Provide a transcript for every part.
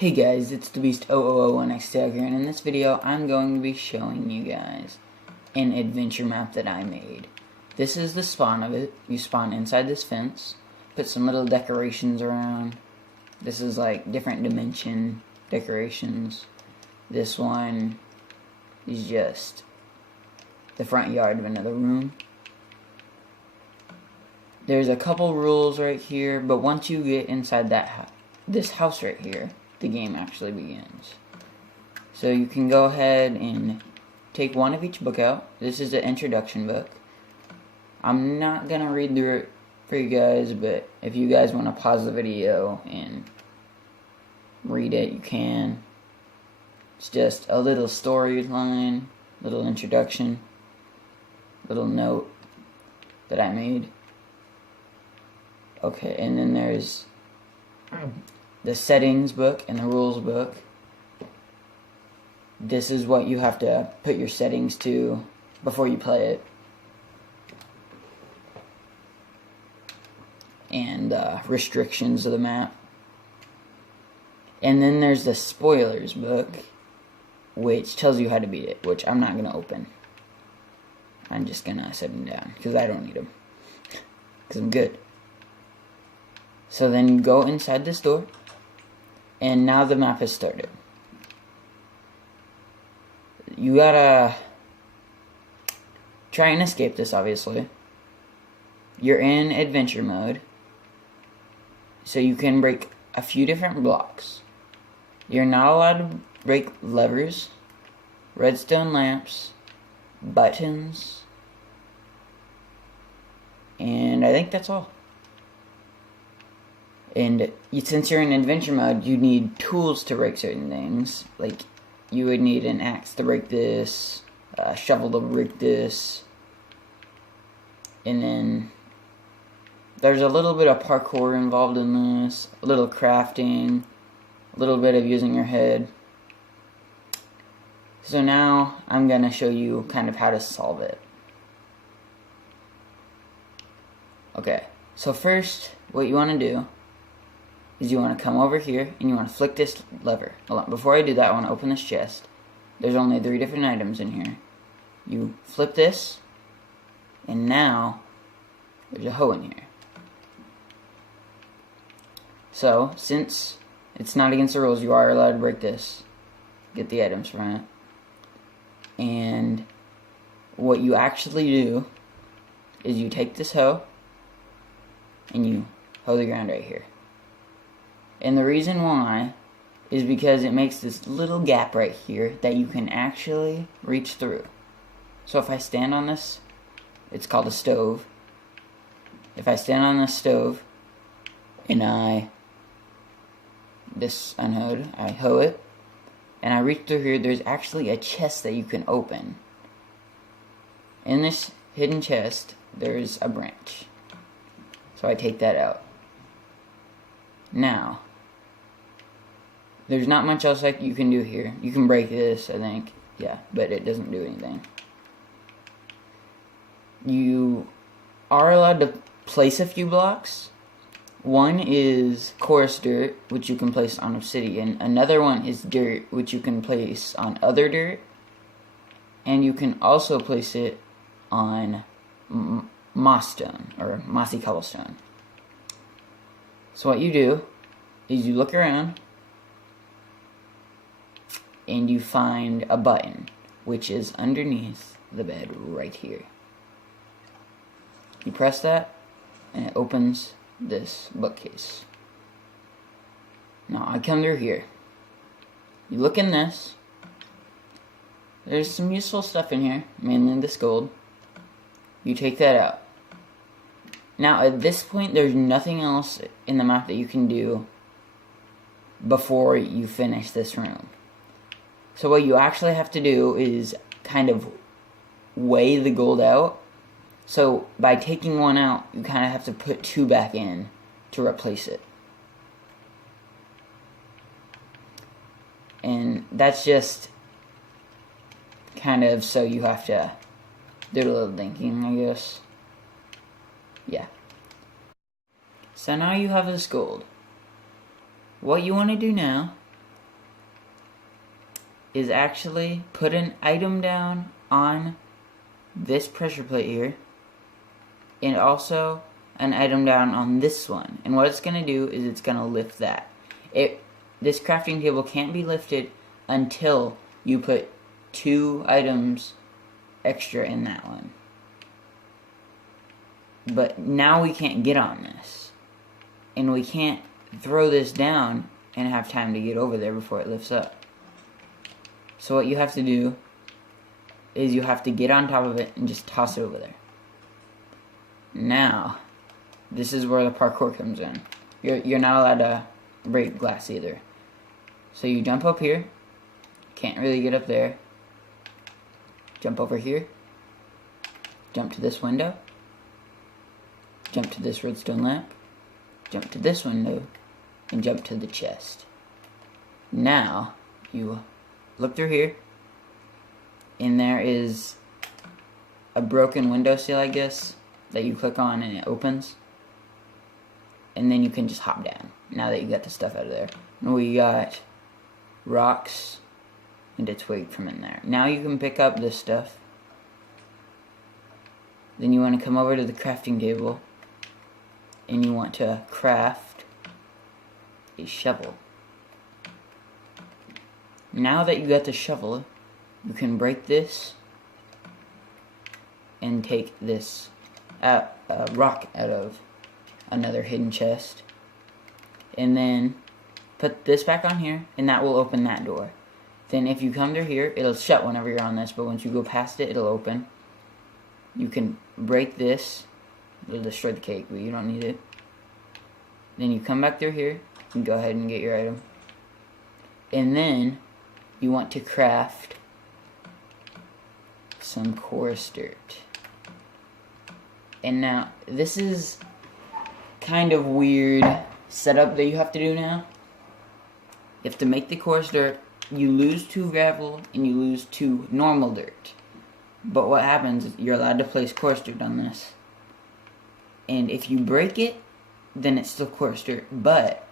Hey guys, it's the Beast 0001X Tagger, and in this video I'm going to be showing you guys an adventure map that I made. This is the spawn of it. You spawn inside this fence, put some little decorations around. This is like different dimension decorations. This one is just the front yard of another room. There's a couple rules right here, but once you get inside this house right here, the game actually begins. So you can go ahead and take one of each book out. This is the introduction book. I'm not going to read through it for you guys, but if you guys want to pause the video and read it, you can. It's just a little storyline, little introduction, little note that I made. Okay, and then there's the settings book and the rules book. This is what you have to put your settings to before you play it. And restrictions of the map. And then there's the spoilers book, which tells you how to beat it, which I'm not going to open. I'm just going to set them down, because I don't need them. Because I'm good. So then you go inside this door. And now the map has started. You gotta try and escape this, obviously. You're in adventure mode. So you can break a few different blocks. You're not allowed to break levers, redstone lamps, buttons, and I think that's all. And since you're in adventure mode, you need tools to break certain things. Like, you would need an axe to break this, a shovel to break this. And then there's a little bit of parkour involved in this, a little crafting, a little bit of using your head. So now I'm going to show you kind of how to solve it. Okay, so first what you want to do is you want to come over here and you want to flick this lever. Hold on. Before I do that, I want to open this chest. There's only 3 different items in here. You flip this, and now there's a hoe in here. So, since it's not against the rules, you are allowed to break this. Get the items from it. And what you actually do is you take this hoe and you hoe the ground right here. And the reason why is because it makes this little gap right here that you can actually reach through. So if I stand on this, it's called a stove. If I stand on this stove and I hoe it, and I reach through here, there's actually a chest that you can open. In this hidden chest, there's a branch. So I take that out. Now, there's not much else like you can do here. You can break this, I think. Yeah, but it doesn't do anything. You are allowed to place a few blocks. One is coarse dirt, which you can place on obsidian. Another one is dirt, which you can place on other dirt. And you can also place it on moss stone, or mossy cobblestone. So what you do is you look around and you find a button, which is underneath the bed right here. You press that and it opens this bookcase. Now I come through here. You look in this. There's some useful stuff in here, mainly this gold. You take that out. Now, at this point, there's nothing else in the map that you can do before you finish this room. So what you actually have to do is kind of weigh the gold out. So by taking one out, you kind of have to put 2 back in to replace it. And that's just kind of so you have to do a little thinking, I guess. Yeah. So now you have this gold. What you want to do now is actually put an item down on this pressure plate here, and also an item down on this one. And what it's going to do is it's going to lift that. This crafting table can't be lifted until you put 2 items extra in that one. But now we can't get on this. And we can't throw this down and have time to get over there before it lifts up. So what you have to do is you have to get on top of it and just toss it over there. Now, this is where the parkour comes in. You're not allowed to break glass either. So you jump up here. Can't really get up there. Jump over here. Jump to this window. Jump to this redstone lamp. Jump to this window. And jump to the chest. Now, you look through here. And there is a broken windowsill, I guess, that you click on and it opens. And then you can just hop down, now that you got the stuff out of there. And we got rocks and a twig from in there. Now you can pick up this stuff. Then you want to come over to the crafting table. And you want to craft a shovel. Now that you got the shovel, you can break this and take this rock out of another hidden chest, and then put this back on here, and that will open that door. Then if you come through here, it'll shut whenever you're on this, but once you go past it, it'll open. You can break this. It'll destroy the cake, but you don't need it. Then you come back through here and go ahead and get your item. And then you want to craft some coarse dirt. And now, this is kind of weird setup that you have to do now. You have to make the coarse dirt. You lose 2 gravel and you lose 2 normal dirt. But what happens is you're allowed to place coarse dirt on this. And if you break it, then it's still coarse dirt. But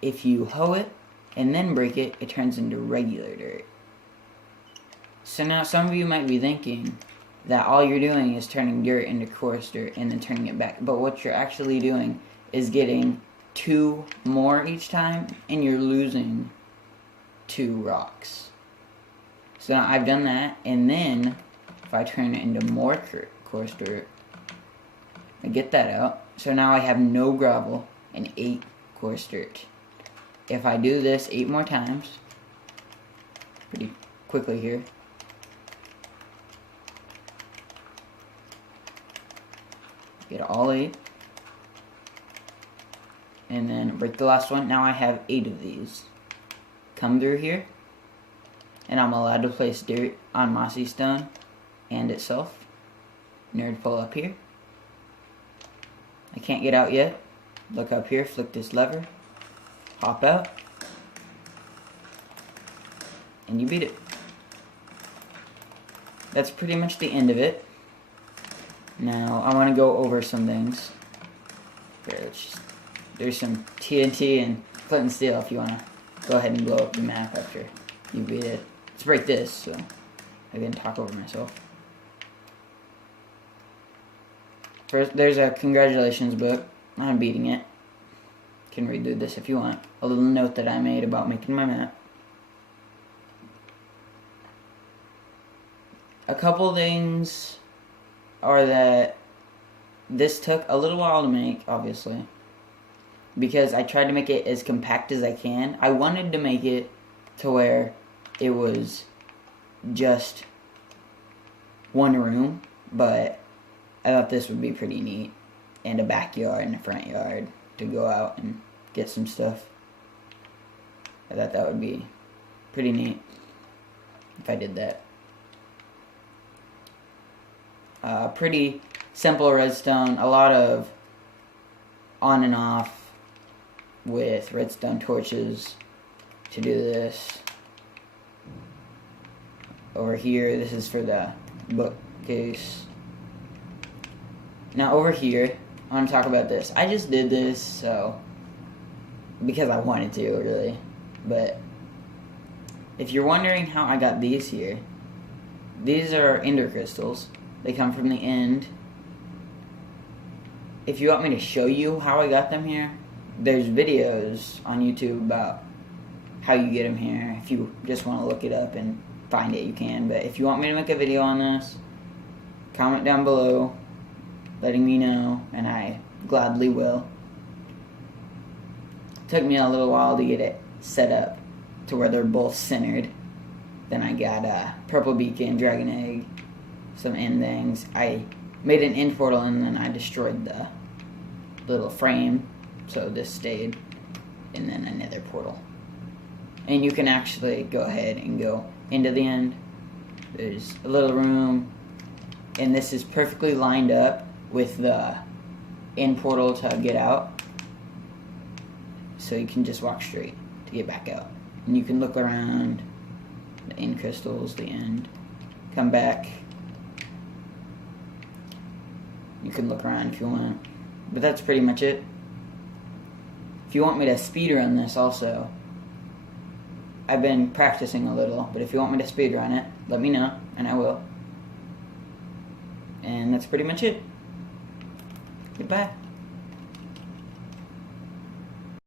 if you hoe it and then break it, it turns into regular dirt. So now some of you might be thinking that all you're doing is turning dirt into coarse dirt and then turning it back. But what you're actually doing is getting 2 more each time, and you're losing 2 rocks. So now I've done that, and then if I turn it into more coarse dirt, I get that out. So now I have no gravel and 8 coarse dirt. If I do this 8 more times, pretty quickly here, get all 8, and then break the last one. Now I have 8 of these. Come through here, and I'm allowed to place dirt on mossy stone and itself. Nerd pull up here. I can't get out yet. Look up here, flick this lever, hop out, and you beat it. That's pretty much the end of it. Now, I want to go over some things. Here, there's some TNT and flint and steel if you want to go ahead and blow up the map after you beat it. Let's break this so I can talk over myself. First, there's a congratulations book on beating it. You can read through this if you want. A little note that I made about making my map. A couple things are that this took a little while to make, obviously, because I tried to make it as compact as I can. I wanted to make it to where it was just one room, but I thought this would be pretty neat, and a backyard and a front yard to go out and get some stuff. I thought that would be pretty neat if I did that. Pretty simple redstone, a lot of on and off with redstone torches to do this. Over here, this is for the bookcase. Now over here, I want to talk about this. I just did this because I wanted to, really. But if you're wondering how I got these here, these are ender crystals. They come from the end. If you want me to show you how I got them here, there's videos on YouTube about how you get them here. If you just want to look it up and find it, you can. But if you want me to make a video on this, comment down below letting me know, and I gladly will. It took me a little while to get it set up to where they're both centered. Then I got a purple beacon, dragon egg, some end things. I made an end portal and then I destroyed the little frame, so this stayed, and then another portal. And you can actually go ahead and go into the end. There's a little room, and this is perfectly lined up with the end portal to get out, so you can just walk straight to get back out. And you can look around the end crystals, the end, come back. You can look around if you want, but that's pretty much it. If you want me to speedrun this also, I've been practicing a little, but if you want me to speedrun it, let me know, and I will. And that's pretty much it. Goodbye.